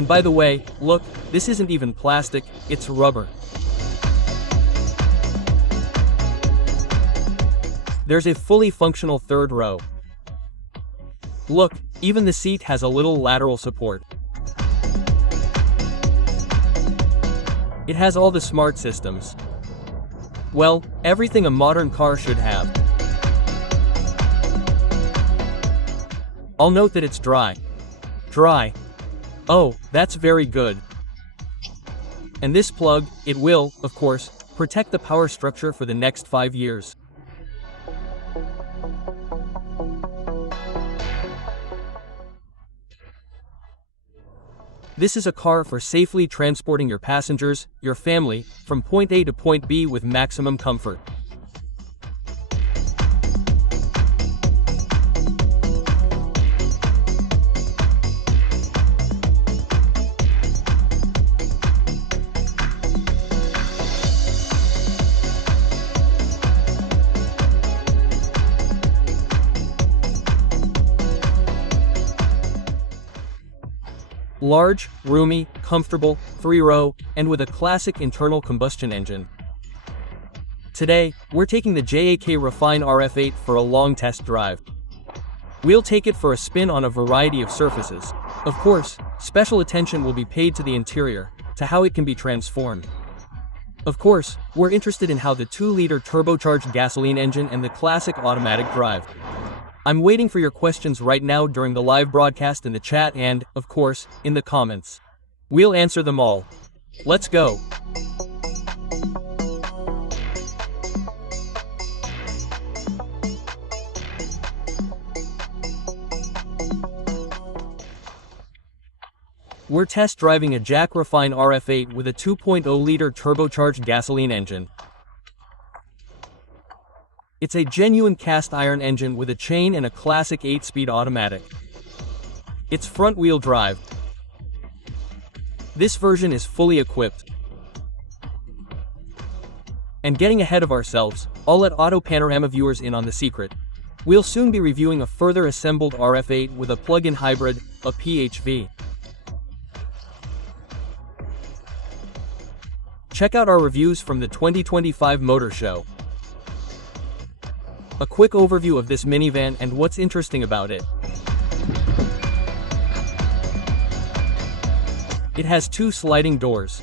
And by the way, look, this isn't even plastic, it's rubber. There's a fully functional third row. Look, even the seat has a little lateral support. It has all the smart systems. Well, everything a modern car should have. I'll note that it's dry. Dry. Oh, that's very good. And this plug, it will, of course, protect the power structure for the next 5 years. This is a car for safely transporting your passengers, your family, from point A to point B with maximum comfort. Large, roomy, comfortable, 3-row, and with a classic internal combustion engine. Today, we're taking the JAC RF8 for a long test drive. We'll take it for a spin on a variety of surfaces. Of course, special attention will be paid to the interior, to how it can be transformed. Of course, we're interested in how the 2-liter turbocharged gasoline engine and the classic automatic drive. I'm waiting for your questions right now during the live broadcast in the chat and, of course, in the comments. We'll answer them all. Let's go. We're test driving a JAC RF8 with a 2.0-liter turbocharged gasoline engine. It's a genuine cast iron engine with a chain and a classic 8-speed automatic. It's front-wheel drive. This version is fully equipped. And getting ahead of ourselves, I'll let Auto Panorama viewers in on the secret. We'll soon be reviewing a further assembled RF8 with a plug-in hybrid, a PHV. Check out our reviews from the 2025 Motor Show. A quick overview of this minivan and what's interesting about it. It has 2 sliding doors.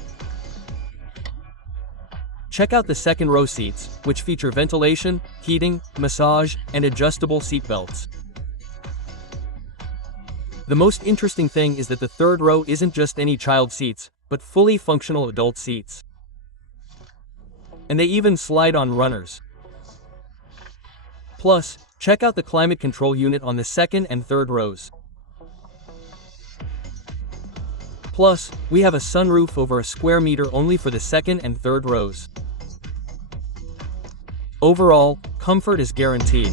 Check out the second row seats, which feature ventilation, heating, massage, and adjustable seat belts. The most interesting thing is that the third row isn't just any child seats, but fully functional adult seats. And they even slide on runners. Plus, check out the climate control unit on the second and third rows. Plus, we have a sunroof over a square meter only for the second and third rows. Overall, comfort is guaranteed.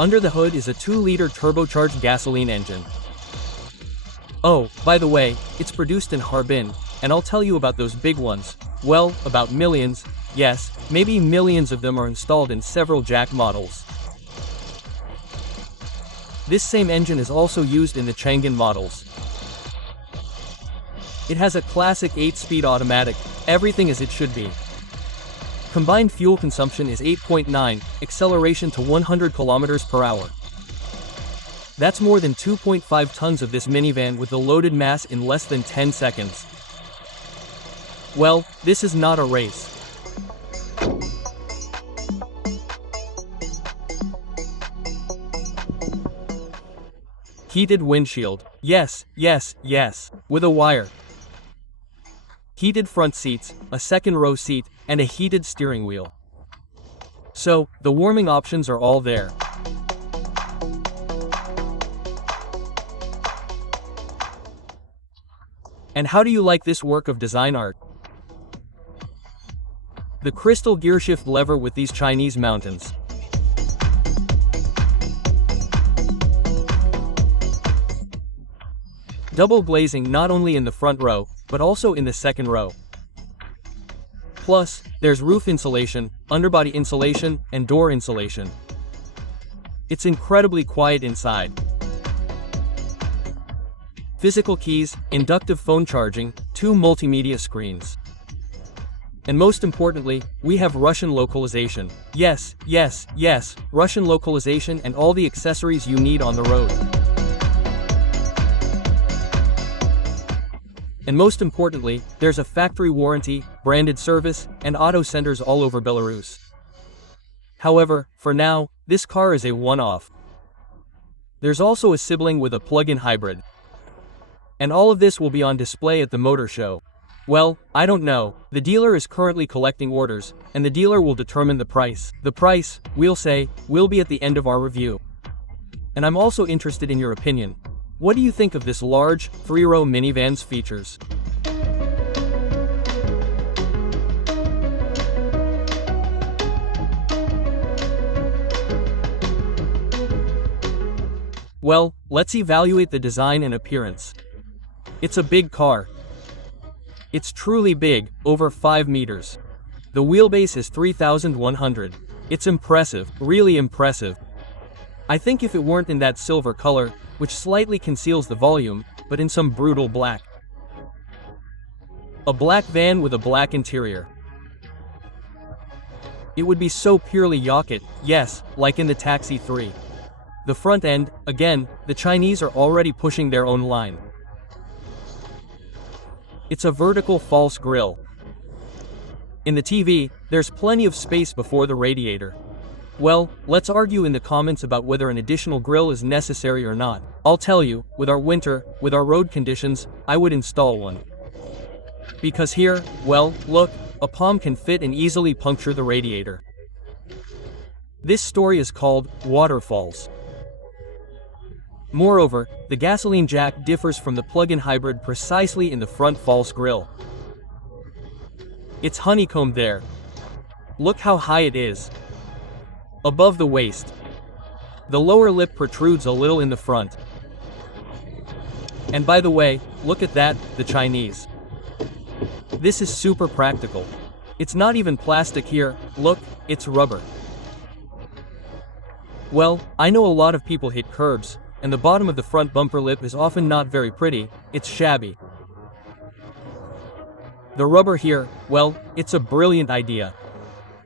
Under the hood is a 2-liter turbocharged gasoline engine. Oh, by the way, it's produced in Harbin, and I'll tell you about those big ones. Well, about millions. Yes, maybe millions of them are installed in several JAC models. This same engine is also used in the Chang'an models. It has a classic 8-speed automatic, everything as it should be. Combined fuel consumption is 8.9, acceleration to 100 km per hour. That's more than 2.5 tons of this minivan with the loaded mass in less than 10 seconds. Well, this is not a race. Heated windshield. Yes, yes, yes. With a wire. Heated front seats, a second row seat, and a heated steering wheel. So, the warming options are all there. And how do you like this work of design art? The crystal gearshift lever with these Chinese mountains. Double glazing not only in the front row, but also in the second row. Plus, there's roof insulation, underbody insulation, and door insulation. It's incredibly quiet inside. physical keys, inductive phone charging, 2 multimedia screens. And most importantly, we have Russian localization. Yes, yes, yes, Russian localization and all the accessories you need on the road. And most importantly, there's a factory warranty, branded service, and auto centers all over Belarus. However, for now, this car is a one-off. There's also a sibling with a plug-in hybrid. And all of this will be on display at the motor show. Well, I don't know, the dealer is currently collecting orders, and the dealer will determine the price. The price, we'll say, will be at the end of our review. And I'm also interested in your opinion. What do you think of this large, 3-row minivan's features? Well, let's evaluate the design and appearance. It's a big car. It's truly big, over 5 meters. The wheelbase is 3,100. It's impressive, really impressive. I think if it weren't in that silver color, which slightly conceals the volume, but in some brutal black. A black van with a black interior. It would be so purely Yakut, yes, like in the Taxi 3. The front end, again, the Chinese are already pushing their own line. It's a vertical false grille. In the TV, there's plenty of space before the radiator. Well, let's argue in the comments about whether an additional grille is necessary or not. I'll tell you, with our winter, with our road conditions, I would install one. Because here, well, look, a palm can fit and easily puncture the radiator. This story is called Waterfalls. Moreover, the gasoline jack differs from the plug-in hybrid precisely in the front false grille. It's honeycombed there. Look how high it is. Above the waist. The lower lip protrudes a little in the front. And by the way, look at that, the Chinese. This is super practical. It's not even plastic here, look, it's rubber. Well, I know a lot of people hit curbs, and the bottom of the front bumper lip is often not very pretty, it's shabby. The rubber here, well, it's a brilliant idea.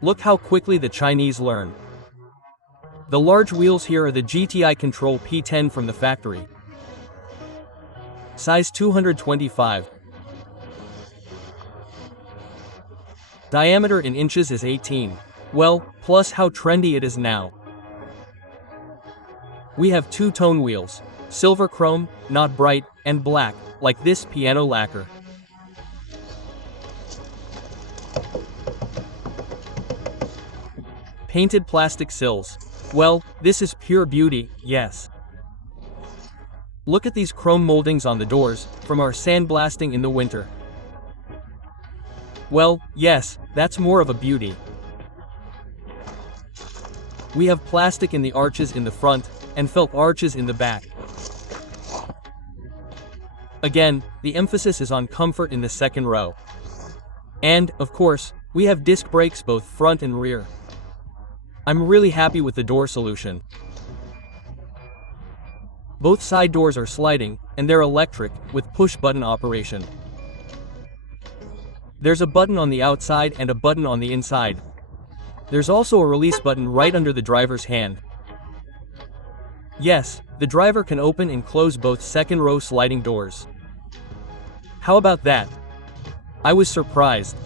Look how quickly the Chinese learn. The large wheels here are the GTI Control P10 from the factory. Size 225. Diameter in inches is 18. Well, plus how trendy it is now. We have two-tone wheels, silver chrome, not bright, and black, like this piano lacquer. Painted plastic sills. Well, this is pure beauty, yes. Look at these chrome moldings on the doors, from our sandblasting in the winter. Well, yes, that's more of a beauty. We have plastic in the arches in the front, and felt arches in the back. Again, the emphasis is on comfort in the second row. And, of course, we have disc brakes both front and rear. I'm really happy with the door solution. Both side doors are sliding, and they're electric, with push-button operation. There's a button on the outside and a button on the inside. There's also a release button right under the driver's hand. Yes, the driver can open and close both second-row sliding doors. How about that? I was surprised.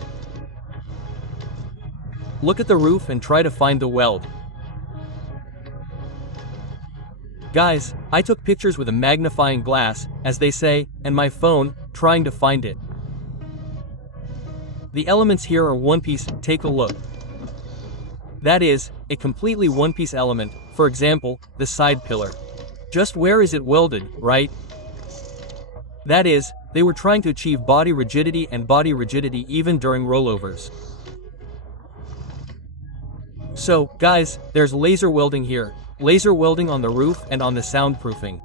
Look at the roof and try to find the weld. Guys, I took pictures with a magnifying glass, as they say, and my phone, trying to find it. The elements here are one-piece, take a look. That is, a completely one-piece element, for example, the side pillar. Just where is it welded, right? That is, they were trying to achieve body rigidity even during rollovers. So, guys, there's laser welding here, laser welding on the roof and on the soundproofing.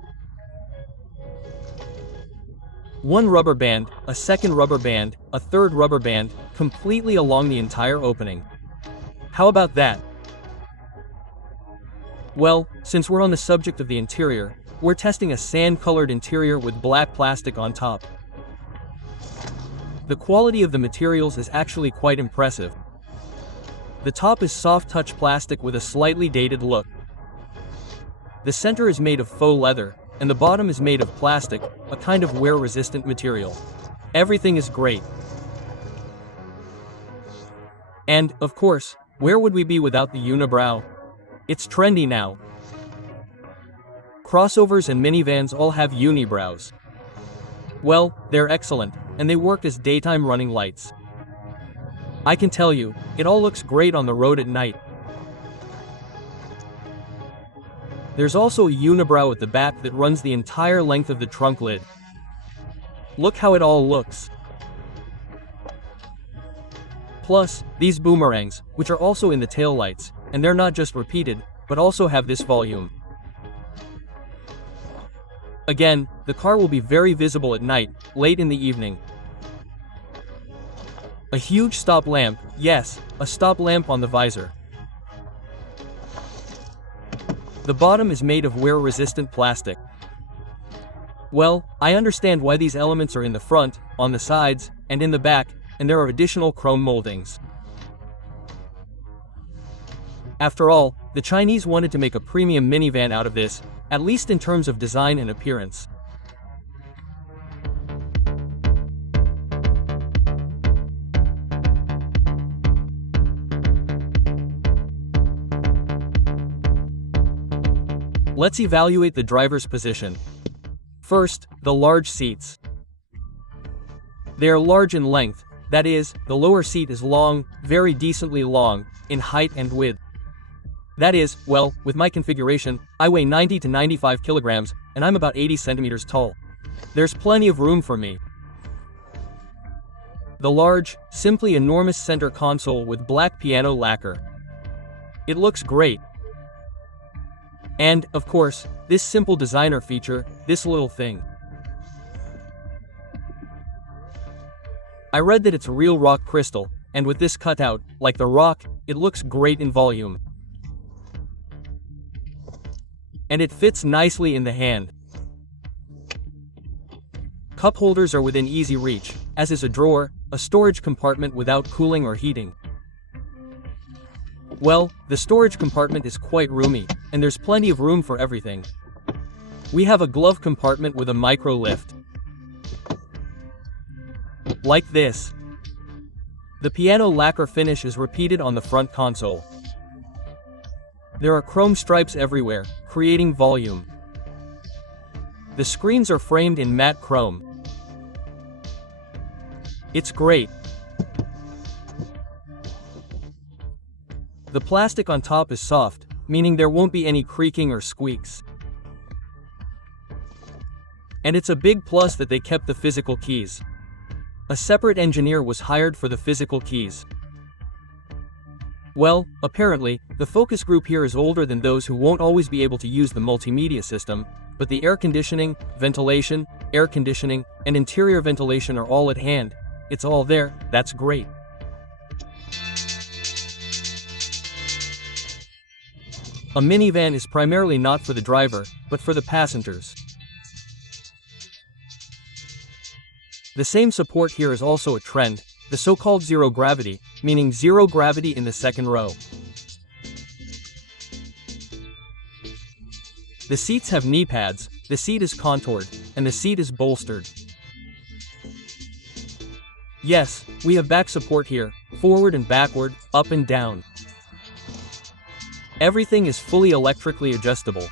One rubber band, a second rubber band, a third rubber band, completely along the entire opening. How about that? Well, since we're on the subject of the interior, we're testing a sand-colored interior with black plastic on top. The quality of the materials is actually quite impressive. The top is soft-touch plastic with a slightly dated look. The center is made of faux leather, and the bottom is made of plastic, a kind of wear-resistant material. Everything is great. And, of course, where would we be without the unibrow? It's trendy now. Crossovers and minivans all have unibrows. Well, they're excellent, and they work as daytime running lights. I can tell you, it all looks great on the road at night. There's also a unibrow at the back that runs the entire length of the trunk lid. Look how it all looks. Plus, these boomerangs, which are also in the taillights, and they're not just repeated, but also have this volume. Again, the car will be very visible at night, late in the evening. A huge stop lamp, yes, a stop lamp on the visor. The bottom is made of wear-resistant plastic. Well, I understand why these elements are in the front, on the sides, and in the back, and there are additional chrome moldings. After all, the Chinese wanted to make a premium minivan out of this, at least in terms of design and appearance. Let's evaluate the driver's position. First, the large seats. They are large in length, that is, the lower seat is long, very decently long, in height and width. That is, well, with my configuration, I weigh 90 to 95 kilograms, and I'm about 80 centimeters tall. There's plenty of room for me. The large, simply enormous center console with black piano lacquer. It looks great. And, of course, this simple designer feature, this little thing. I read that it's real rock crystal, and with this cutout, like the rock, it looks great in volume. And it fits nicely in the hand. Cup holders are within easy reach, as is a drawer, a storage compartment without cooling or heating. Well, the storage compartment is quite roomy, and there's plenty of room for everything. We have a glove compartment with a micro lift. Like this. The piano lacquer finish is repeated on the front console. There are chrome stripes everywhere, creating volume. The screens are framed in matte chrome. It's great. The plastic on top is soft, meaning there won't be any creaking or squeaks. And it's a big plus that they kept the physical keys. A separate engineer was hired for the physical keys. Well, apparently, the focus group here is older than those who won't always be able to use the multimedia system, but the air conditioning, ventilation, air conditioning, and interior ventilation are all at hand. It's all there, that's great. A minivan is primarily not for the driver, but for the passengers. The same support here is also a trend, the so-called zero gravity, meaning zero gravity in the second row. The seats have knee pads, the seat is contoured, and the seat is bolstered. Yes, we have back support here, forward and backward, up and down. Everything is fully electrically adjustable.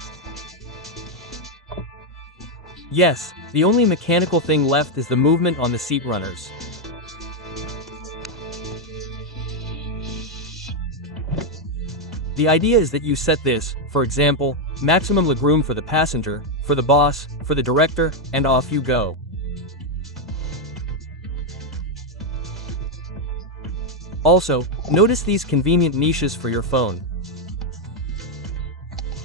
Yes, the only mechanical thing left is the movement on the seat runners. The idea is that you set this, for example, maximum legroom for the passenger, for the boss, for the director, and off you go. Also, notice these convenient niches for your phone.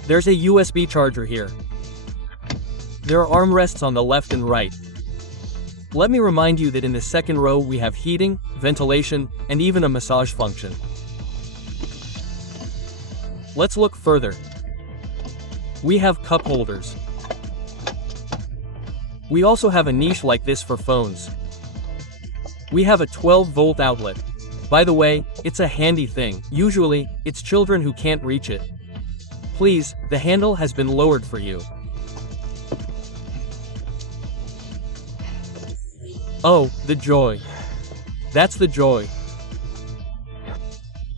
There's a USB charger here. There are armrests on the left and right. Let me remind you that in the second row we have heating, ventilation, and even a massage function. Let's look further. We have cup holders. We also have a niche like this for phones. We have a 12-volt outlet. By the way, it's a handy thing. Usually, it's children who can't reach it. Please, the handle has been lowered for you. Oh, the joy. That's the joy.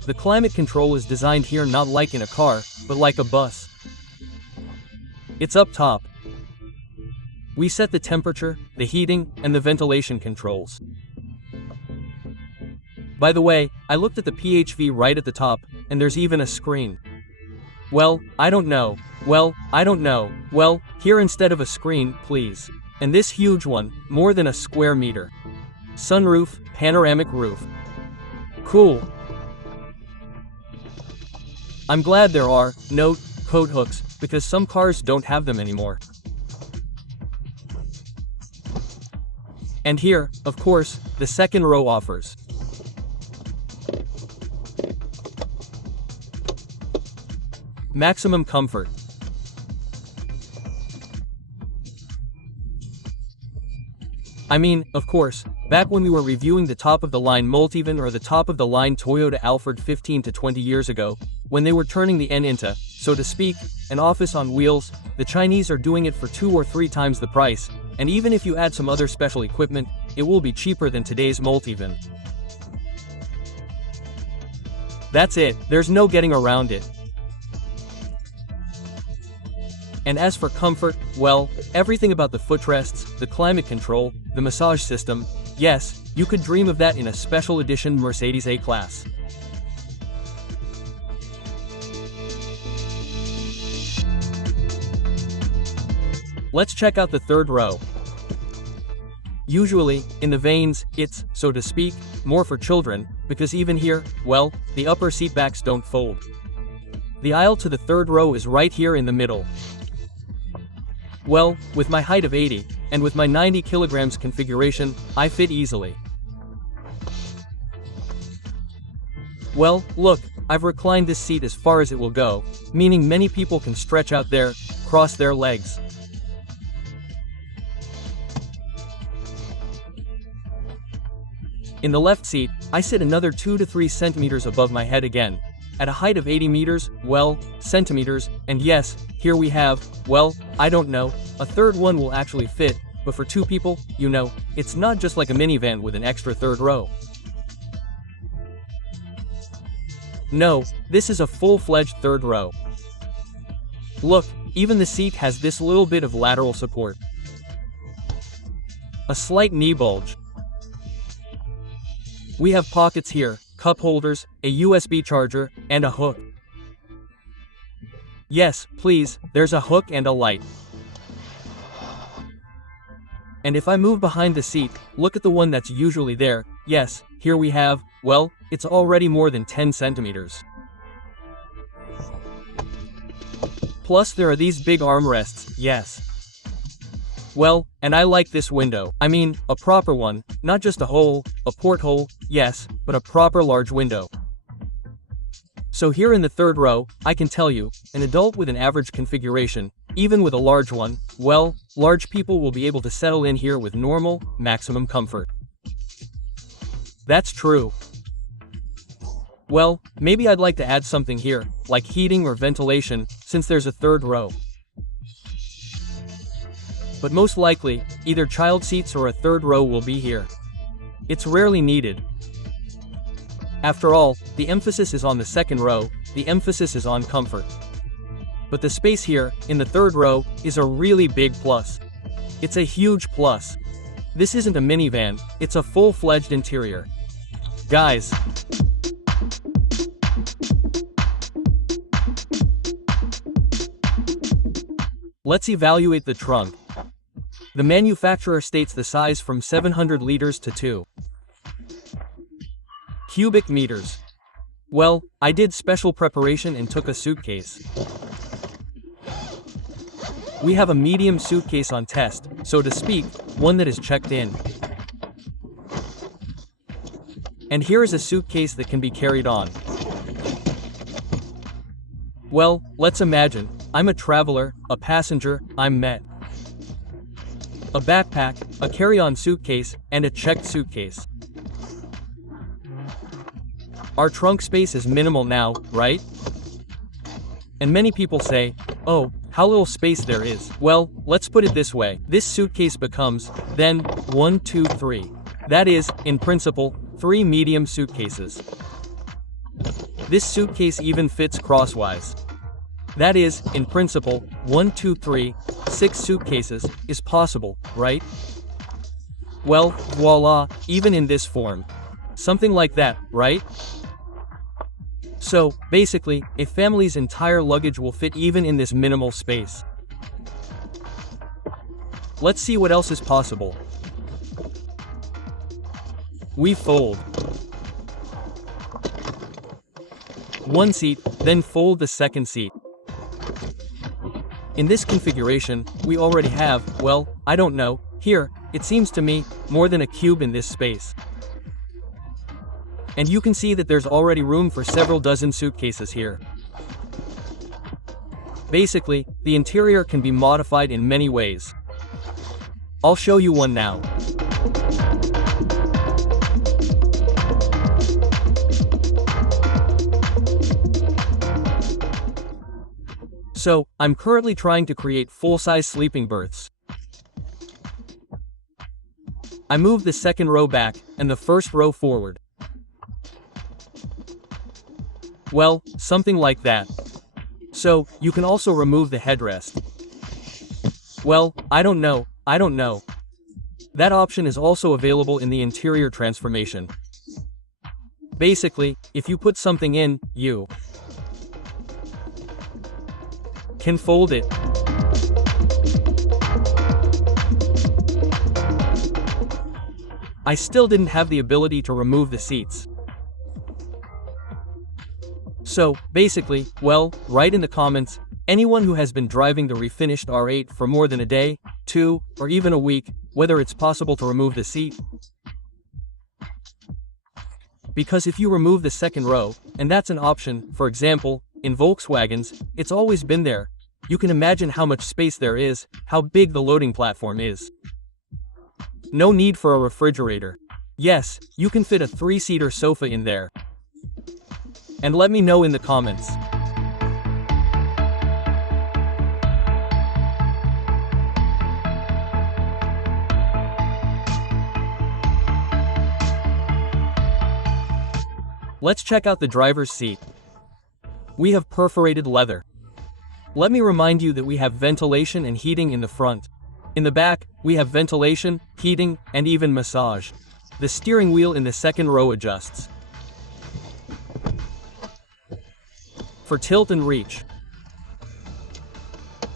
The climate control is designed here not like in a car, but like a bus. It's up top. We set the temperature, the heating, and the ventilation controls. By the way, I looked at the PHV right at the top, and there's even a screen. Well, I don't know. Well, here instead of a screen, please. And this huge one, more than a square meter. Sunroof, panoramic roof. Cool. I'm glad there are, note, coat hooks, because some cars don't have them anymore. And here, of course, the second row offers. Maximum comfort. I mean, of course, back when we were reviewing the top-of-the-line Multivan or the top-of-the-line Toyota Alphard 15 to 20 years ago, when they were turning the N into, so to speak, an office on wheels, the Chinese are doing it for 2 or 3 times the price, and even if you add some other special equipment, it will be cheaper than today's Multivan. That's it, there's no getting around it. And as for comfort, well, everything about the footrests, the climate control, the massage system, yes, you could dream of that in a special edition Mercedes A-Class. Let's check out the third row. Usually, in the veins, it's, so to speak, more for children, because even here, well, the upper seatbacks don't fold. The aisle to the third row is right here in the middle. Well, with my height of 80, and with my 90 kilograms configuration, I fit easily. Well, look, I've reclined this seat as far as it will go, meaning many people can stretch out there, cross their legs. In the left seat, I sit another 2 to 3 centimeters above my head again. At a height of 80 meters, well, centimeters, and yes, here we have, well, I don't know, a third one will actually fit, but for 2 people, you know, it's not just like a minivan with an extra third row. No, this is a full-fledged third row. Look, even the seat has this little bit of lateral support. A slight knee bulge. We have pockets here, cup holders, a USB charger, and a hook. Yes, please, there's a hook and a light. And if I move behind the seat, look at the one that's usually there. Yes, here we have, well, it's already more than 10 centimeters. Plus there are these big armrests, yes. Well, and I like this window. I mean, a proper one, not just a hole, a porthole, yes, but a proper large window. So here in the third row, I can tell you, an adult with an average configuration, even with a large one, well, large people will be able to settle in here with normal, maximum comfort. That's true. Well, maybe I'd like to add something here, like heating or ventilation, since there's a third row. But most likely, either child seats or a third row will be here. It's rarely needed. After all, the emphasis is on the second row, the emphasis is on comfort. But the space here, in the third row, is a really big plus. It's a huge plus. This isn't a minivan, it's a full-fledged interior. Guys. Let's evaluate the trunk. The manufacturer states the size from 700 liters to 2 cubic meters. Well, I did special preparation and took a suitcase. We have a medium suitcase on test, so to speak, one that is checked in. And here is a suitcase that can be carried on. Well, let's imagine, I'm a traveler, a passenger, I'm met. a backpack, a carry-on suitcase, and a checked suitcase. Our trunk space is minimal now, right? And many people say, oh, how little space there is. Well, let's put it this way. This suitcase becomes, then, 1, 2, 3. That is, in principle, 3 medium suitcases. This suitcase even fits crosswise. That is, in principle, 1, 2, 3, 6 suitcases is possible, right? Well, voila, even in this form. Something like that, right? So, basically, a family's entire luggage will fit even in this minimal space. Let's see what else is possible. We fold one seat, then fold the second seat. In this configuration, we already have, well, I don't know, here, it seems to me, more than a cube in this space. And you can see that there's already room for several dozen suitcases here. Basically, the interior can be modified in many ways. I'll show you one now. So, I'm currently trying to create full-size sleeping berths. I move the second row back, and the first row forward. Well, something like that. So, you can also remove the headrest. Well, I don't know. That option is also available in the interior transformation. Basically, if you put something in, you can fold it. I still didn't have the ability to remove the seats. So, basically, well, write in the comments, anyone who has been driving the refinished R8 for more than a day, 2, or even a week, whether it's possible to remove the seat. Because if you remove the second row, and that's an option, for example, in Volkswagens, it's always been there. You can imagine how much space there is, how big the loading platform is. No need for a refrigerator. Yes, you can fit a 3-seater sofa in there. And let me know in the comments. Let's check out the driver's seat. We have perforated leather. Let me remind you that we have ventilation and heating in the front. In the back, we have ventilation, heating, and even massage. The steering wheel in the second row adjusts for tilt and reach.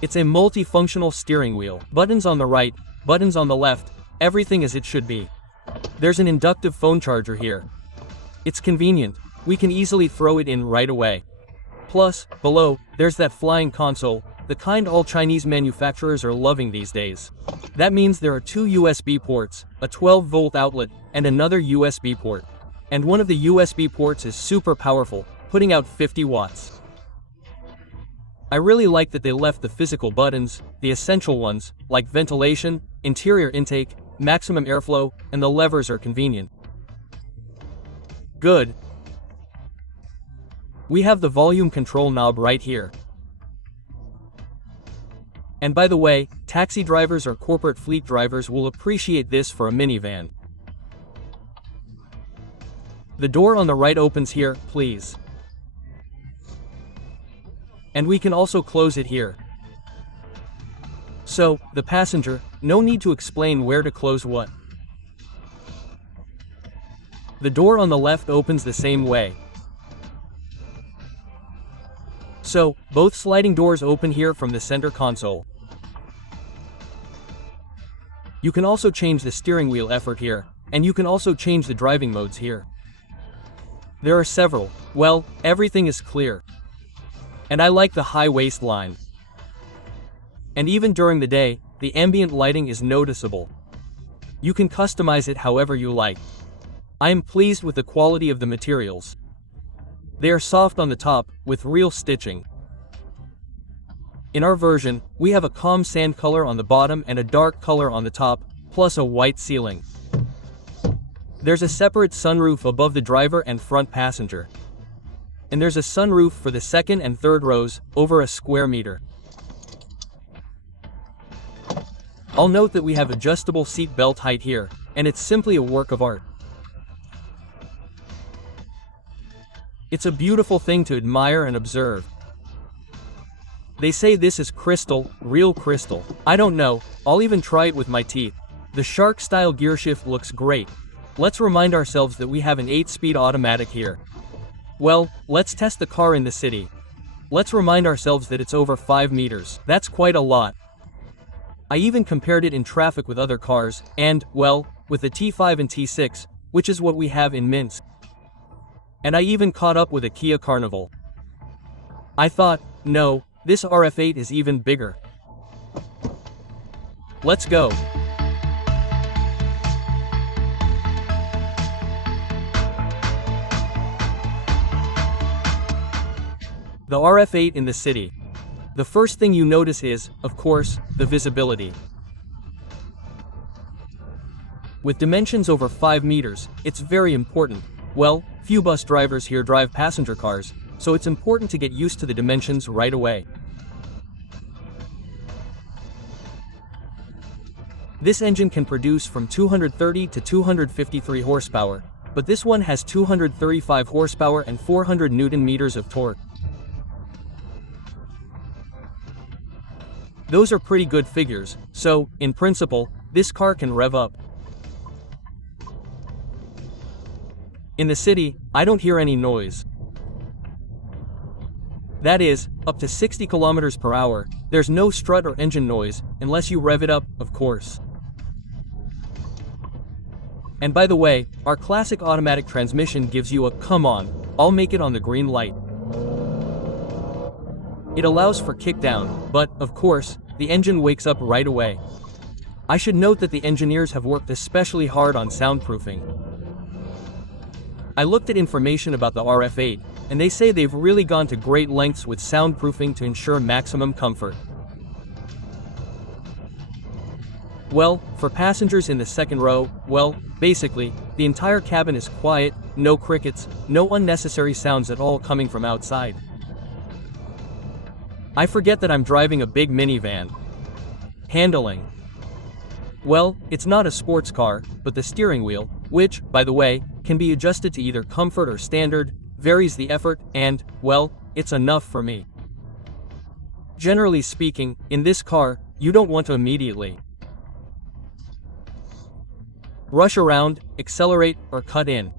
It's a multifunctional steering wheel. Buttons on the right, buttons on the left, everything as it should be. There's an inductive phone charger here. It's convenient, we can easily throw it in right away. Plus, below, there's that flying console, the kind all Chinese manufacturers are loving these days. That means there are 2 USB ports, a 12-volt outlet, and another USB port. And one of the USB ports is super powerful, putting out 50 watts. I really like that they left the physical buttons, the essential ones, like ventilation, interior intake, maximum airflow, and the levers are convenient. Good. We have the volume control knob right here. And by the way, taxi drivers or corporate fleet drivers will appreciate this for a minivan. The door on the right opens here, please. And we can also close it here. So, the passenger, no need to explain where to close what. The door on the left opens the same way. So, both sliding doors open here from the center console. You can also change the steering wheel effort here, and you can also change the driving modes here. There are several. Well, everything is clear. And I like the high waistline. And even during the day, the ambient lighting is noticeable. You can customize it however you like. I am pleased with the quality of the materials. They are soft on the top, with real stitching. In our version, we have a calm sand color on the bottom and a dark color on the top, plus a white ceiling. There's a separate sunroof above the driver and front passenger. And there's a sunroof for the second and third rows, over a square meter. I'll note that we have adjustable seat belt height here, and it's simply a work of art. It's a beautiful thing to admire and observe. They say this is crystal, real crystal. I don't know, I'll even try it with my teeth. The Shark-style gearshift looks great. Let's remind ourselves that we have an 8-speed automatic here. Well, let's test the car in the city. Let's remind ourselves that it's over 5 meters. That's quite a lot. I even compared it in traffic with other cars, and, well, with the T5 and T6, which is what we have in Minsk. And I even caught up with a Kia Carnival. I thought, no, this RF8 is even bigger. Let's go. The RF8 in the city. The first thing you notice is, of course, the visibility. With dimensions over 5 meters, it's very important. Well, few bus drivers here drive passenger cars, so it's important to get used to the dimensions right away. This engine can produce from 230 to 253 horsepower, but this one has 235 horsepower and 400 Newton meters of torque. Those are pretty good figures, so, in principle, this car can rev up. In the city, I don't hear any noise. That is, up to 60 kilometers per hour, there's no strut or engine noise, unless you rev it up, of course. And by the way, our classic automatic transmission gives you a "come on, I'll make it" on the green light. It allows for kickdown, but, of course, the engine wakes up right away. I should note that the engineers have worked especially hard on soundproofing. I looked at information about the RF8, and they say they've really gone to great lengths with soundproofing to ensure maximum comfort. Well, for passengers in the second row, well, basically, the entire cabin is quiet, no crickets, no unnecessary sounds at all coming from outside. I forget that I'm driving a big minivan. Handling. Well, it's not a sports car, but the steering wheel, which, by the way, can be adjusted to either comfort or standard, varies the effort, and, well, it's enough for me. Generally speaking, in this car, you don't want to immediately rush around, accelerate, or cut in.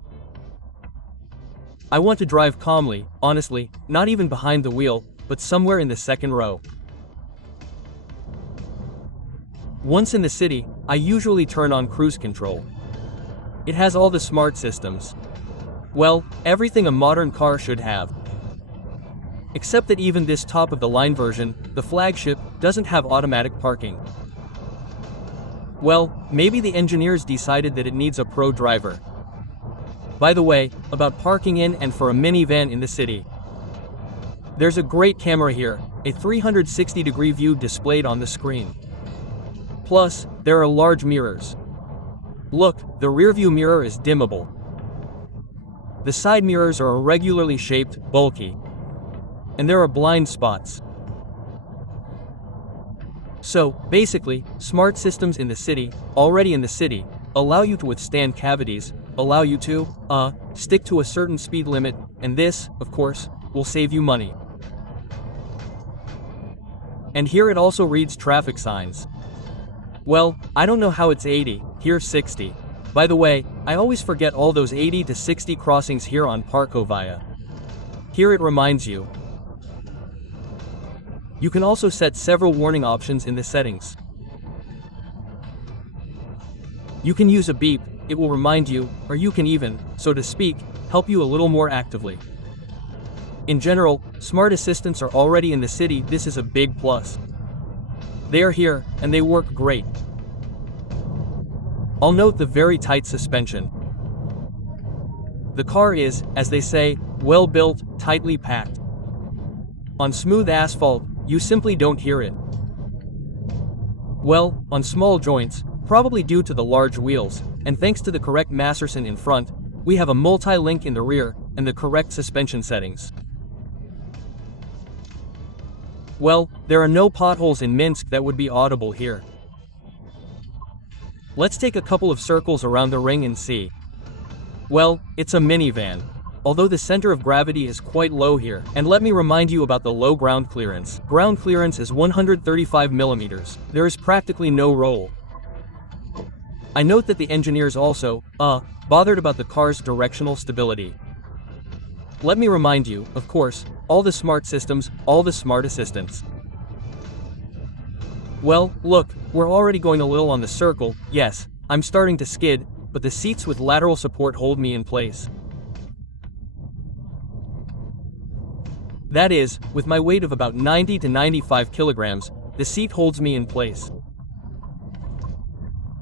I want to drive calmly, honestly, not even behind the wheel, but somewhere in the second row. Once in the city, I usually turn on cruise control. It has all the smart systems. Well, everything a modern car should have. Except that even this top-of-the-line version, the flagship, doesn't have automatic parking. Well, maybe the engineers decided that it needs a pro driver. By the way, about parking in and for a minivan in the city. There's a great camera here, a 360-degree view displayed on the screen. Plus, there are large mirrors. Look, the rearview mirror is dimmable. The side mirrors are irregularly shaped, bulky. And there are blind spots. So, basically, smart systems in the city, already in the city, allow you to withstand cavities, allow you to, stick to a certain speed limit, and this, of course, will save you money. And here it also reads traffic signs. Well, I don't know how it's 80, here's 60. By the way, I always forget all those 80 to 60 crossings here on Parkovaya. Here it reminds you. You can also set several warning options in the settings. You can use a beep, it will remind you, or you can even, so to speak, help you a little more actively. In general, smart assistants are already in the city, this is a big plus. They are here, and they work great. I'll note the very tight suspension. The car is, as they say, well built, tightly packed. On smooth asphalt, you simply don't hear it. Well, on small joints, probably due to the large wheels, and thanks to the correct Masterson in front, we have a multi-link in the rear, and the correct suspension settings. Well, there are no potholes in Minsk that would be audible here. Let's take a couple of circles around the ring and see. Well, it's a minivan. Although the center of gravity is quite low here, and let me remind you about the low ground clearance. Ground clearance is 135 millimeters. There is practically no roll. I note that the engineers also, bothered about the car's directional stability. Let me remind you, of course, all the smart systems, all the smart assistants. Well, look, we're already going a little on the circle. Yes, I'm starting to skid, but the seats with lateral support hold me in place. That is, with my weight of about 90 to 95 kilograms, the seat holds me in place.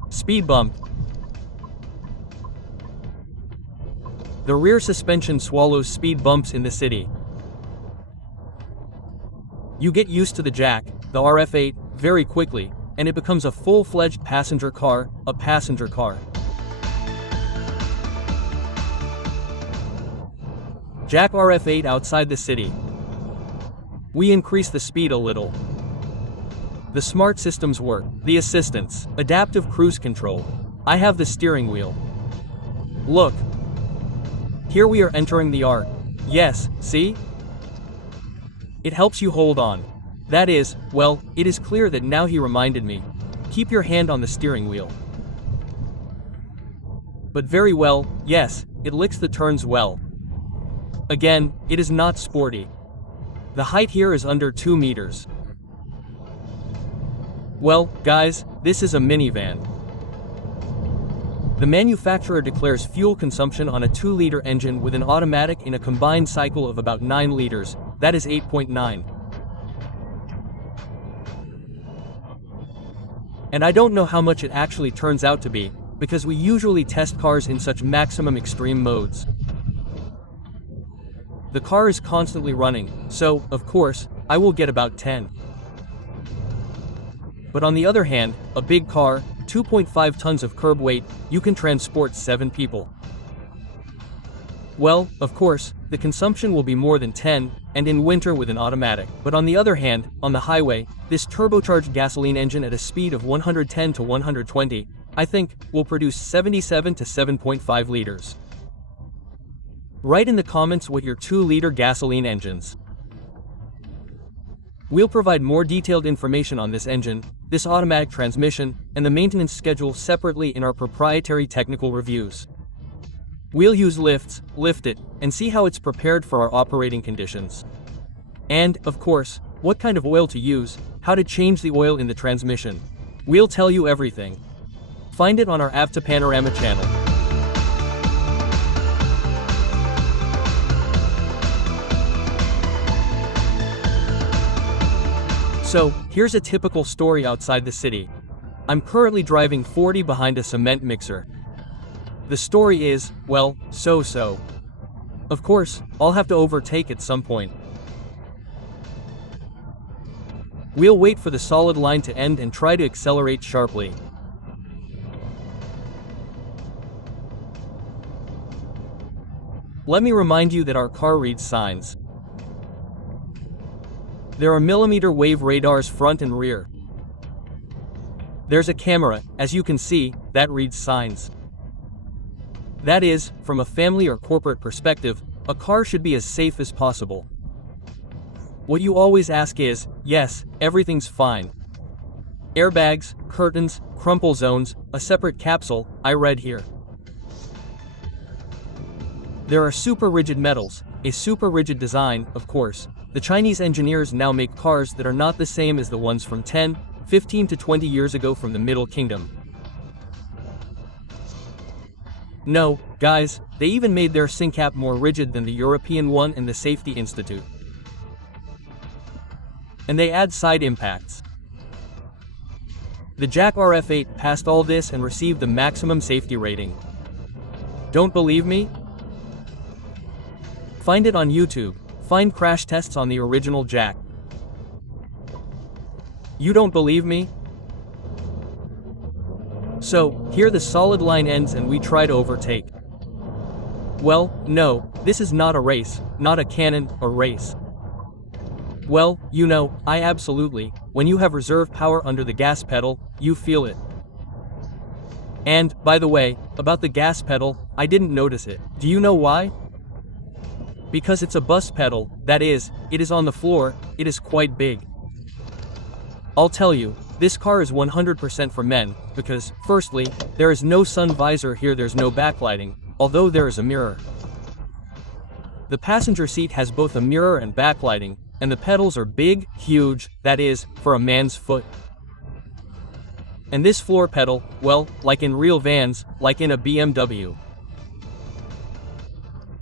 Speed bump. The rear suspension swallows speed bumps in the city. You get used to the JAC, the RF8, very quickly, and it becomes a full-fledged passenger car, a passenger car. JAC RF8 outside the city. We increase the speed a little. The smart systems work, the assistance, adaptive cruise control. I have the steering wheel. Look. Here we are entering the arc. Yes, see? It helps you hold on. That is, well, it is clear that now he reminded me. Keep your hand on the steering wheel. But very well, yes, it licks the turns well. Again, it is not sporty. The height here is under 2 meters. Well, guys, this is a minivan. The manufacturer declares fuel consumption on a 2-liter engine with an automatic in a combined cycle of about 9 liters, that is 8.9. And I don't know how much it actually turns out to be, because we usually test cars in such maximum extreme modes. The car is constantly running, so, of course, I will get about 10. But on the other hand, a big car, 2.5 tons of curb weight, you can transport 7 people. Well, of course, the consumption will be more than 10, and in winter with an automatic. But on the other hand, on the highway, this turbocharged gasoline engine at a speed of 110 to 120, I think, will produce 77 to 7.5 liters. Write in the comments what your 2-liter gasoline engines. We'll provide more detailed information on this engine, this automatic transmission, and the maintenance schedule separately in our proprietary technical reviews. We'll use lifts, lift it, and see how it's prepared for our operating conditions. And, of course, what kind of oil to use, how to change the oil in the transmission. We'll tell you everything. Find it on our Avta Panorama channel. So, here's a typical story outside the city. I'm currently driving 40 behind a cement mixer. The story is, well, so-so. Of course, I'll have to overtake at some point. We'll wait for the solid line to end and try to accelerate sharply. Let me remind you that our car reads signs. There are millimeter wave radars front and rear. There's a camera, as you can see, that reads signs. That is, from a family or corporate perspective, a car should be as safe as possible. What you always ask is, yes, everything's fine. Airbags, curtains, crumple zones, a separate capsule, I read here. There are super rigid metals, a super rigid design, of course. The Chinese engineers now make cars that are not the same as the ones from 10, 15 to 20 years ago from the Middle Kingdom. No, guys, they even made their SynCap more rigid than the European one and the Safety Institute. And they add side impacts. The JAC RF8 passed all this and received the maximum safety rating. Don't believe me? Find it on YouTube. Find crash tests on the original JAC. You don't believe me? So, here the solid line ends and we try to overtake. Well, no, this is not a race, not a cannon, or race. Well, you know, when you have reserve power under the gas pedal, you feel it. And, by the way, about the gas pedal, I didn't notice it. Do you know why? Because it's a bus pedal, that is, it is on the floor, it is quite big. I'll tell you, this car is 100% for men, because, firstly, there is no sun visor here, there's no backlighting, although there is a mirror. The passenger seat has both a mirror and backlighting, and the pedals are big, huge, that is, for a man's foot. And this floor pedal, well, like in real vans, like in a BMW.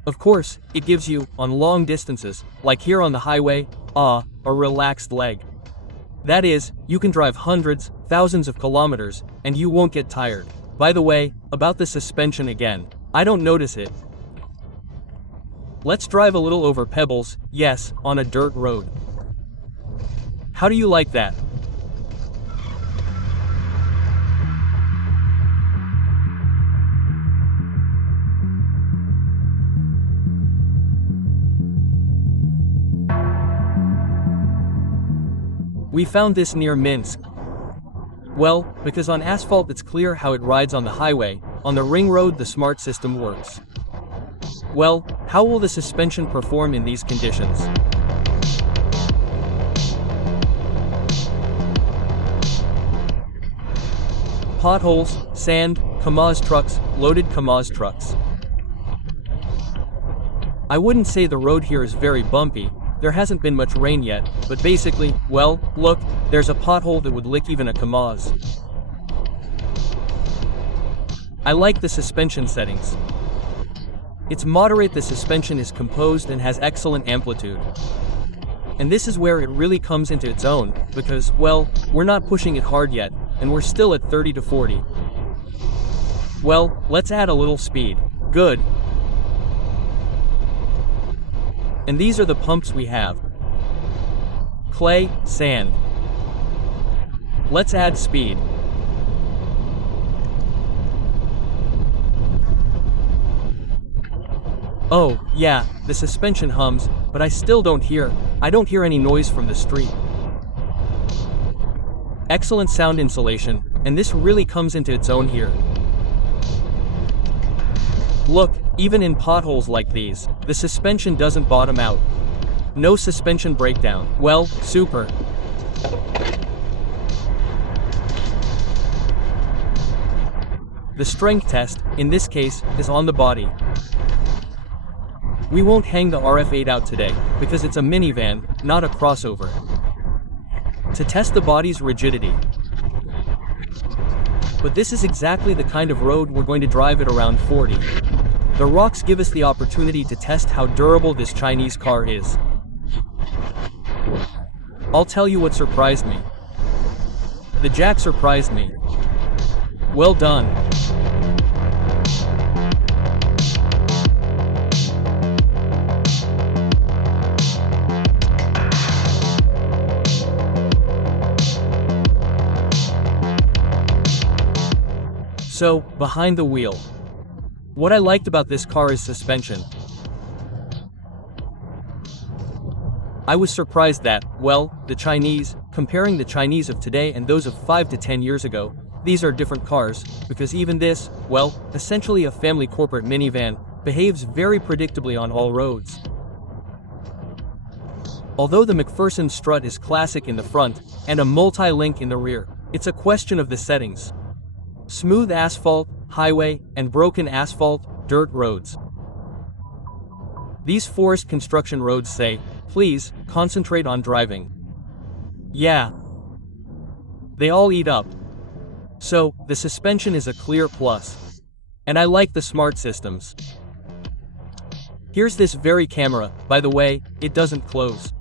Of course, it gives you, on long distances, like here on the highway, a relaxed leg. That is, you can drive hundreds, thousands of kilometers, and you won't get tired. By the way, about the suspension again, I don't notice it. Let's drive a little over pebbles, yes, on a dirt road. How do you like that? We found this near Minsk. Well, because on asphalt it's clear how it rides on the highway, on the ring road the smart system works. Well, how will the suspension perform in these conditions? Potholes, sand, KAMAZ trucks, loaded KAMAZ trucks. I wouldn't say the road here is very bumpy, there hasn't been much rain yet, but basically, well, look, there's a pothole that would lick even a KAMAZ. I like the suspension settings. It's moderate, the suspension is composed and has excellent amplitude. And this is where it really comes into its own, because, well, we're not pushing it hard yet, and we're still at 30 to 40. Well, let's add a little speed. Good. And these are the pumps we have. Clay, sand. Let's add speed. Oh, yeah, the suspension hums, but I don't hear any noise from the street. Excellent sound insulation, and this really comes into its own here. Look, even in potholes like these, the suspension doesn't bottom out. No suspension breakdown. Well, super. The strength test, in this case, is on the body. We won't hang the RF8 out today, because it's a minivan, not a crossover. To test the body's rigidity. But this is exactly the kind of road we're going to drive at around 40. The rocks give us the opportunity to test how durable this Chinese car is. I'll tell you what surprised me. The JAC surprised me. Well done. So, behind the wheel. What I liked about this car is suspension. I was surprised that, well, the Chinese, comparing the Chinese of today and those of 5 to 10 years ago, these are different cars, because even this, well, essentially a family corporate minivan, behaves very predictably on all roads. Although the McPherson strut is classic in the front, and a multi-link in the rear, it's a question of the settings. Smooth asphalt, highway, and broken asphalt, dirt roads. These forest construction roads say, please, concentrate on driving. Yeah. They all eat up. So, the suspension is a clear plus. And I like the smart systems. Here's this very camera, by the way, it doesn't close.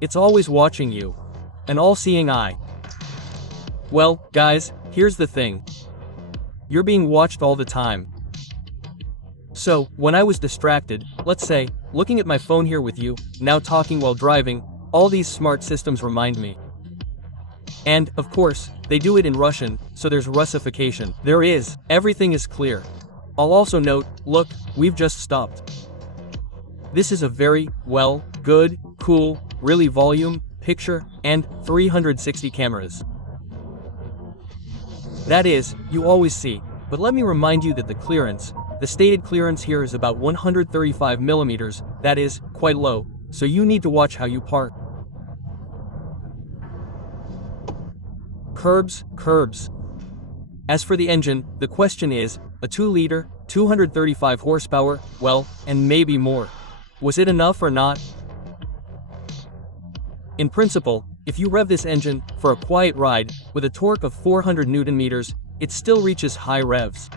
It's always watching you. An all-seeing eye. Well, guys, here's the thing. You're being watched all the time. So, when I was distracted, let's say, looking at my phone here with you, now talking while driving, all these smart systems remind me. And, of course, they do it in Russian, so there's Russification. Everything is clear. I'll also note, look, we've just stopped. This is a very, well, good, cool, really volume, picture, and 360 cameras. That is, you always see, but let me remind you that the stated clearance here is about 135 millimeters, that is, quite low, so you need to watch how you park. Curbs. As for the engine, the question is, a 2-liter, 235 horsepower, well, and maybe more. Was it enough or not? In principle, if you rev this engine for a quiet ride with a torque of 400 Nm, it still reaches high revs.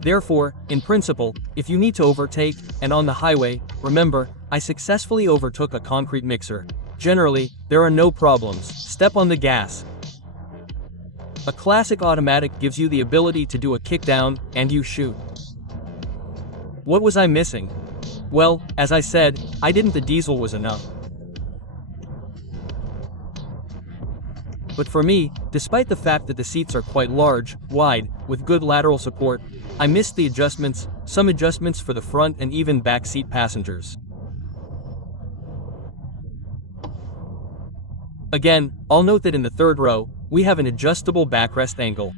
Therefore, in principle, if you need to overtake, and on the highway, remember, I successfully overtook a concrete mixer. Generally, there are no problems. Step on the gas. A classic automatic gives you the ability to do a kickdown, and you shoot. What was I missing? Well, as I said, the diesel was enough. But for me, despite the fact that the seats are quite large, wide, with good lateral support, I missed the adjustments, some adjustments for the front and even back seat passengers. Again, I'll note that in the third row, we have an adjustable backrest angle.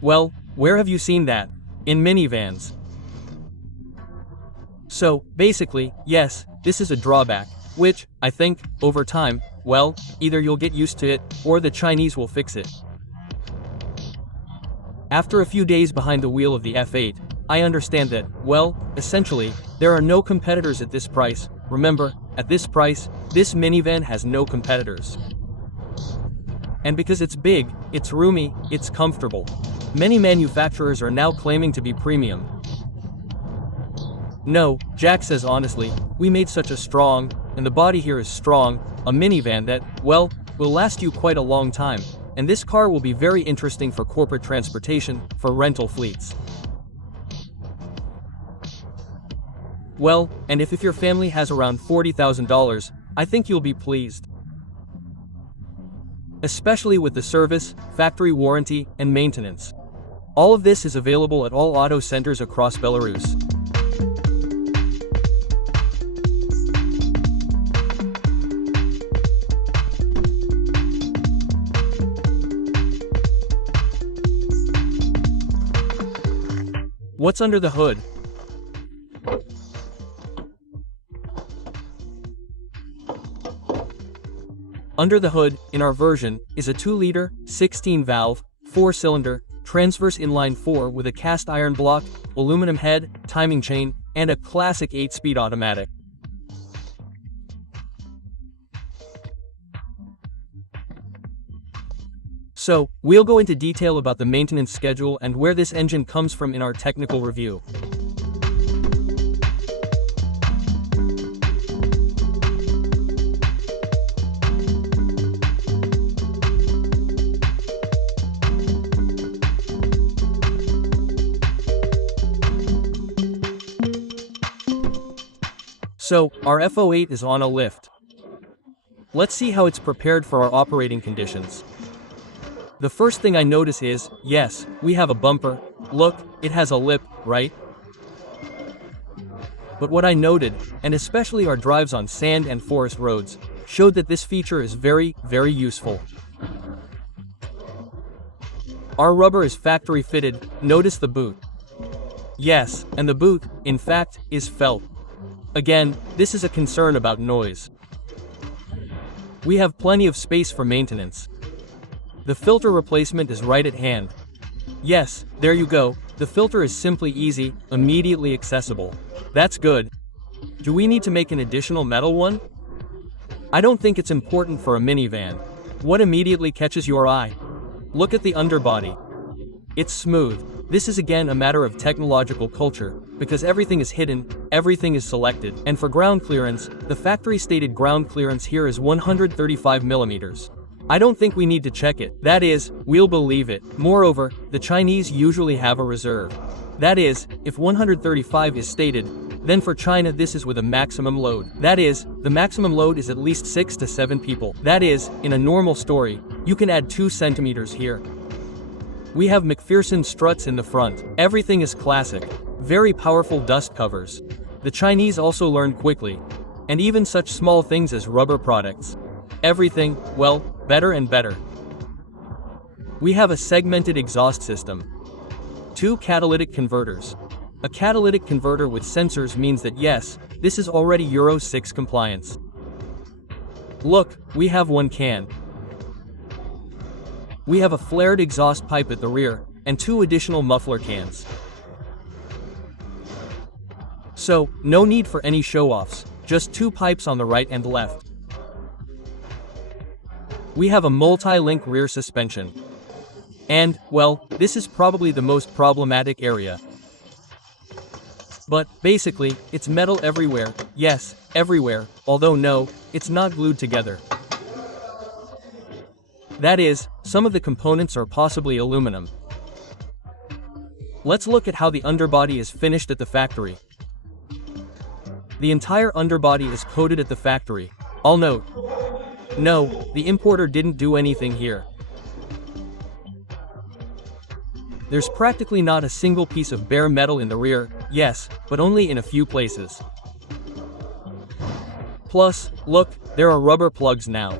Well, where have you seen that? In minivans. So, basically, yes, this is a drawback, which, I think, over time, well, either you'll get used to it, or the Chinese will fix it. After a few days behind the wheel of the F8, I understand that, well, essentially, there are no competitors at this price. Remember, at this price, this minivan has no competitors. And because it's big, it's roomy, it's comfortable. Many manufacturers are now claiming to be premium. No, JAC says honestly, we made such a strong, and the body here is strong, a minivan that, well, will last you quite a long time, and this car will be very interesting for corporate transportation, for rental fleets. Well, and if your family has around $40,000, I think you'll be pleased. Especially with the service, factory warranty, and maintenance. All of this is available at all auto centers across Belarus. What's under the hood? Under the hood, in our version, is a 2-liter, 16-valve, 4-cylinder, transverse inline-4 with a cast iron block, aluminum head, timing chain, and a classic 8-speed automatic. So, we'll go into detail about the maintenance schedule and where this engine comes from in our technical review. So, our F08 is on a lift. Let's see how it's prepared for our operating conditions. The first thing I notice is, yes, we have a bumper. Look, it has a lip, right? But what I noted, and especially our drives on sand and forest roads, showed that this feature is very, very useful. Our rubber is factory fitted, notice the boot. Yes, and the boot, in fact, is felt. Again, this is a concern about noise. We have plenty of space for maintenance. The filter replacement is right at hand. Yes, there you go, the filter is simply easy, immediately accessible. That's good. Do we need to make an additional metal one? I don't think it's important for a minivan. What immediately catches your eye? Look at the underbody. It's smooth. This is again a matter of technological culture, because everything is hidden, everything is selected, and for ground clearance, the factory stated ground clearance here is 135 millimeters. I don't think we need to check it. That is, we'll believe it. Moreover, the Chinese usually have a reserve. That is, if 135 is stated, Then for China, this is with a maximum load. That is, the maximum load is at least 6 to 7 people. That is, in a normal story, you can add 2 centimeters here. We have McPherson struts in the front. Everything is classic. Very powerful dust covers. The Chinese also learn quickly. And even such small things as rubber products. Everything, well, better and better. We have a segmented exhaust system. 2 catalytic converters. A catalytic converter with sensors means that yes, this is already Euro 6 compliance. Look, we have 1 can. We have a flared exhaust pipe at the rear, and 2 additional muffler cans. So, no need for any show-offs, just 2 pipes on the right and left. We have a multi-link rear suspension. And, well, this is probably the most problematic area. But, basically, it's metal everywhere, yes, everywhere, although no, it's not glued together. That is, some of the components are possibly aluminum. Let's look at how the underbody is finished at the factory. The entire underbody is coated at the factory. I'll note. No, the importer didn't do anything here. There's practically not a single piece of bare metal in the rear, yes, but only in a few places. Plus, look, there are rubber plugs now.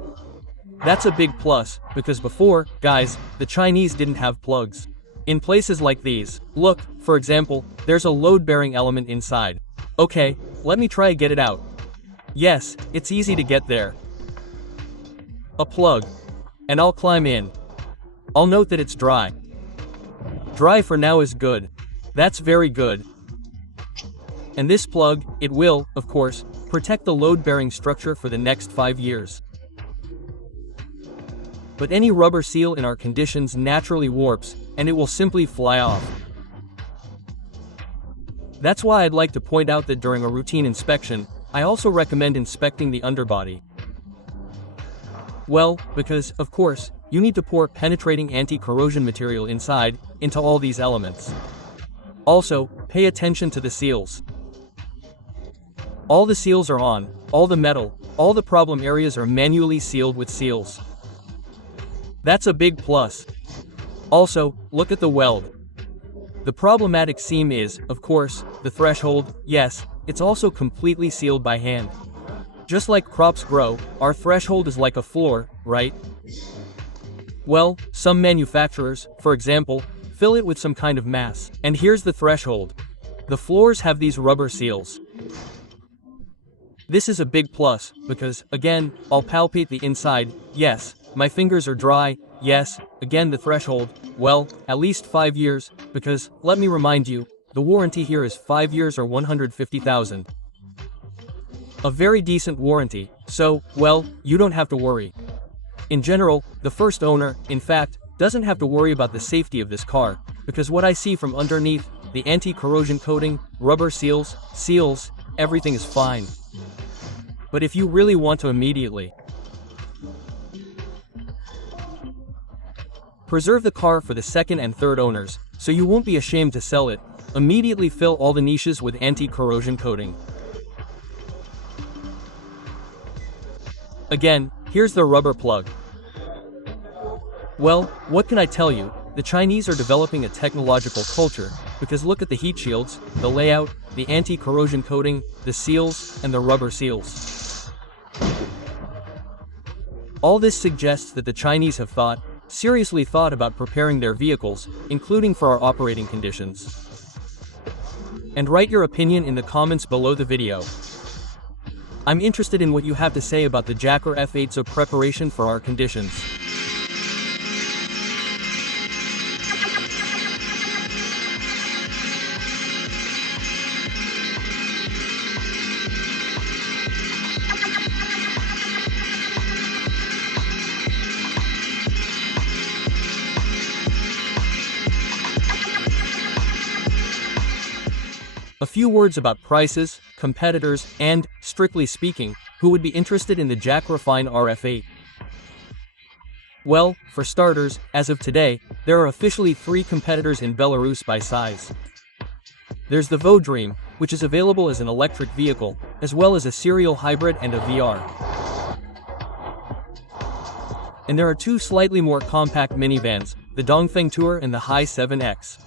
That's a big plus, because before, guys, the Chinese didn't have plugs. In places like these, look, for example, there's a load-bearing element inside. Okay, let me try to get it out. Yes, it's easy to get there. A plug. And I'll climb in. I'll note that it's dry. Dry for now is good. That's very good. And this plug, it will, of course, protect the load-bearing structure for the next 5 years. But any rubber seal in our conditions naturally warps, and it will simply fly off. That's why I'd like to point out that during a routine inspection, I also recommend inspecting the underbody. Well, because, of course, you need to pour penetrating anti-corrosion material inside, into all these elements. Also, pay attention to the seals. All the seals are on, all the metal, all the problem areas are manually sealed with seals. That's a big plus. Also, look at the weld. The problematic seam is, of course, the threshold. Yes, it's also completely sealed by hand. Just like crops grow, our threshold is like a floor, right? Well, some manufacturers, for example, fill it with some kind of mass. And here's the threshold. The floors have these rubber seals. This is a big plus, because, again, I'll palpate the inside. Yes, my fingers are dry. Yes, again the threshold, well, at least 5 years, because, let me remind you, the warranty here is 5 years or 150,000. A very decent warranty, so, well, you don't have to worry. In general, the first owner, in fact, doesn't have to worry about the safety of this car, because what I see from underneath, the anti-corrosion coating, rubber seals, everything is fine. But if you really want to immediately preserve the car for the second and third owners, so you won't be ashamed to sell it, immediately fill all the niches with anti-corrosion coating. Again, here's the rubber plug. Well, what can I tell you? The Chinese are developing a technological culture, because look at the heat shields, the layout, the anti-corrosion coating, the seals, and the rubber seals. All this suggests that the Chinese have seriously thought about preparing their vehicles, including for our operating conditions. And write your opinion in the comments below the video. I'm interested in what you have to say about the JAC RF8's preparation for our conditions. A few words about prices, competitors, and, strictly speaking, who would be interested in the JAC RF8. Well, for starters, as of today, there are officially 3 competitors in Belarus by size. There's the Vodream, which is available as an electric vehicle, as well as a serial hybrid and a VR. And there are two slightly more compact minivans, the Dongfeng Tour and the Hai 7X.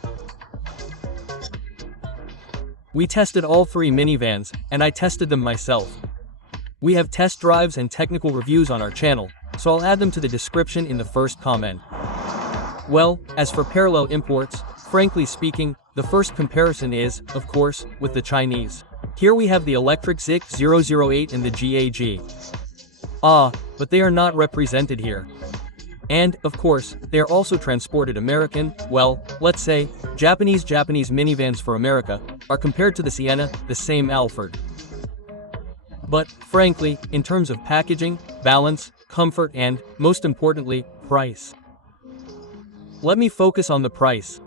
We tested all three minivans, and I tested them myself. We have test drives and technical reviews on our channel, so I'll add them to the description in the first comment. Well, as for parallel imports, frankly speaking, the first comparison is, of course, with the Chinese. Here we have the electric JAC 008 and the JAC. But they are not represented here. And, of course, they are also transported American, well, let's say, Japanese minivans for America, are compared to the Sienna, the same Alford. But, frankly, in terms of packaging, balance, comfort and, most importantly, price. Let me focus on the price.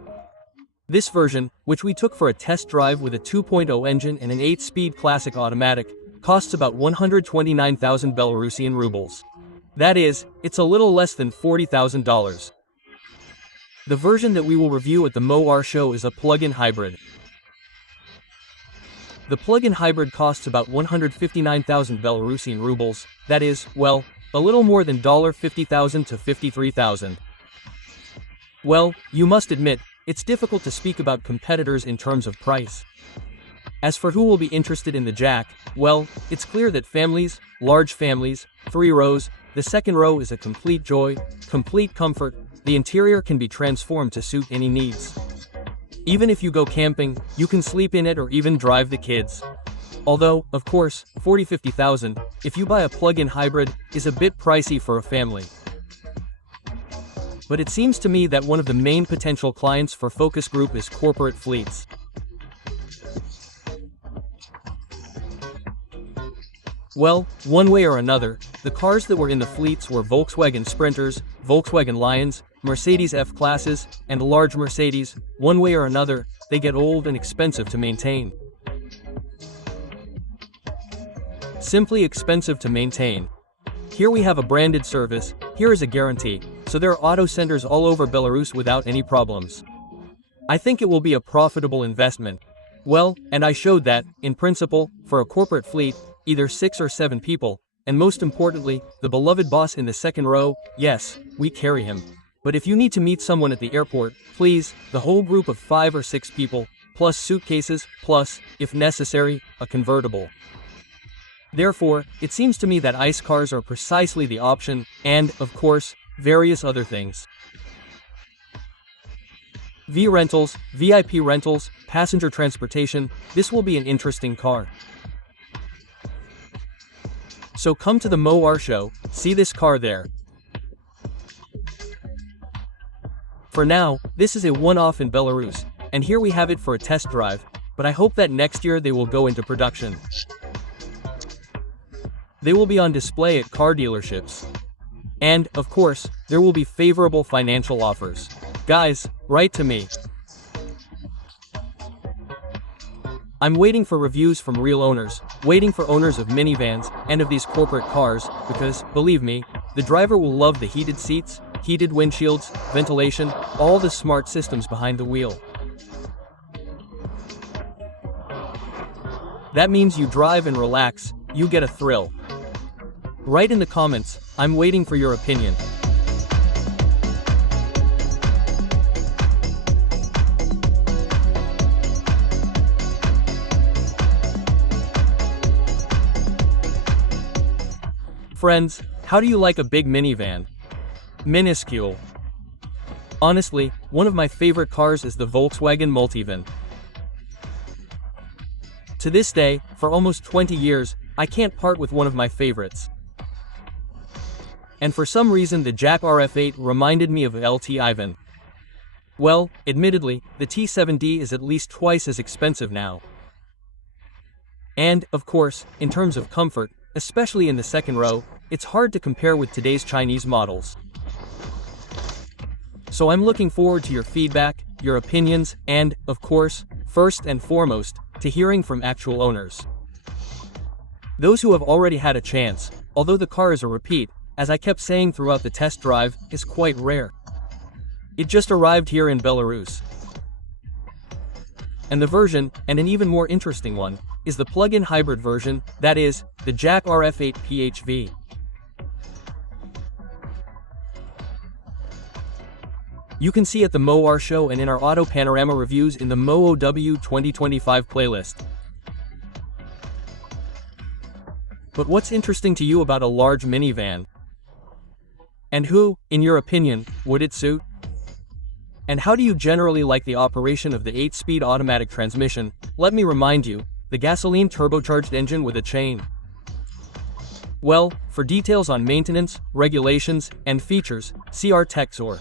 This version, which we took for a test drive with a 2.0 engine and an 8-speed classic automatic, costs about 129,000 Belarusian rubles. That is, it's a little less than $40,000. The version that we will review at the MOAR show is a plug-in hybrid. The plug-in hybrid costs about 159,000 Belarusian rubles, that is, well, a little more than $50,000 to $53,000. Well, you must admit, it's difficult to speak about competitors in terms of price. As for who will be interested in the JAC, well, it's clear that families, large families, 3 rows, the second row is a complete joy, complete comfort, the interior can be transformed to suit any needs. Even if you go camping, you can sleep in it or even drive the kids. Although, of course, 40–50,000, if you buy a plug-in hybrid, is a bit pricey for a family. But it seems to me that one of the main potential clients for focus group is corporate fleets. Well, one way or another, the cars that were in the fleets were Volkswagen Sprinters, Volkswagen Lions, Mercedes F-classes, and large Mercedes. One way or another, they get old and expensive to maintain. Simply expensive to maintain. Here we have a branded service, here is a guarantee, so there are auto centers all over Belarus without any problems. I think it will be a profitable investment. Well, and I showed that, in principle, for a corporate fleet, either 6 or 7 people, and most importantly, the beloved boss in the second row, yes, we carry him. But if you need to meet someone at the airport, please, the whole group of 5 or 6 people, plus suitcases, plus, if necessary, a convertible. Therefore, it seems to me that ICE cars are precisely the option, and, of course, various other things. V-rentals, VIP rentals, passenger transportation, this will be an interesting car. So come to the MOAR show, see this car there. For now, this is a one-off in Belarus, and here we have it for a test drive, but I hope that next year they will go into production. They will be on display at car dealerships. And, of course, there will be favorable financial offers. Guys, write to me. I'm waiting for reviews from real owners, waiting for owners of minivans, and of these corporate cars, because, believe me, the driver will love the heated seats, heated windshields, ventilation, all the smart systems behind the wheel. That means you drive and relax, you get a thrill. Write in the comments, I'm waiting for your opinion. Friends, how do you like a big minivan? Minuscule. Honestly, one of my favorite cars is the Volkswagen Multivan. To this day, for almost 20 years, I can't part with one of my favorites. And for some reason the JAC RF8 reminded me of LT Ivan. Well, admittedly, the T7D is at least twice as expensive now. And, of course, in terms of comfort, especially in the second row, it's hard to compare with today's Chinese models. So I'm looking forward to your feedback, your opinions, and, of course, first and foremost, to hearing from actual owners. Those who have already had a chance, although the car is a repeat, as I kept saying throughout the test drive, is quite rare. It just arrived here in Belarus. And the version, and an even more interesting one, is the plug-in hybrid version, that is, the JAC RF8 PHV. You can see at the MOR show and in our auto panorama reviews in the MOOW 2025 playlist. But what's interesting to you about a large minivan? And who, in your opinion, would it suit? And how do you generally like the operation of the 8-speed automatic transmission? Let me remind you, the gasoline turbocharged engine with a chain. Well, for details on maintenance, regulations, and features, see our TechZor.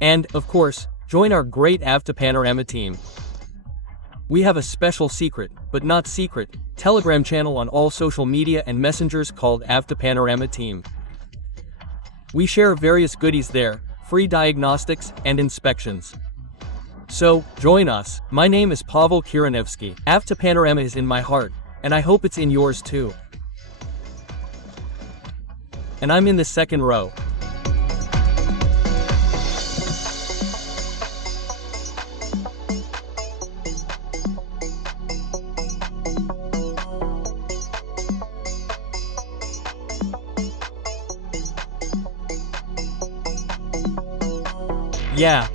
And, of course, join our great AVTA Panorama team. We have a special secret, but not secret, Telegram channel on all social media and messengers called AVTA Panorama Team. We share various goodies there, free diagnostics and inspections. So, join us. My name is Pavel Kiranevsky. AVTA Panorama is in my heart, and I hope it's in yours too. And I'm in the second row. Yeah,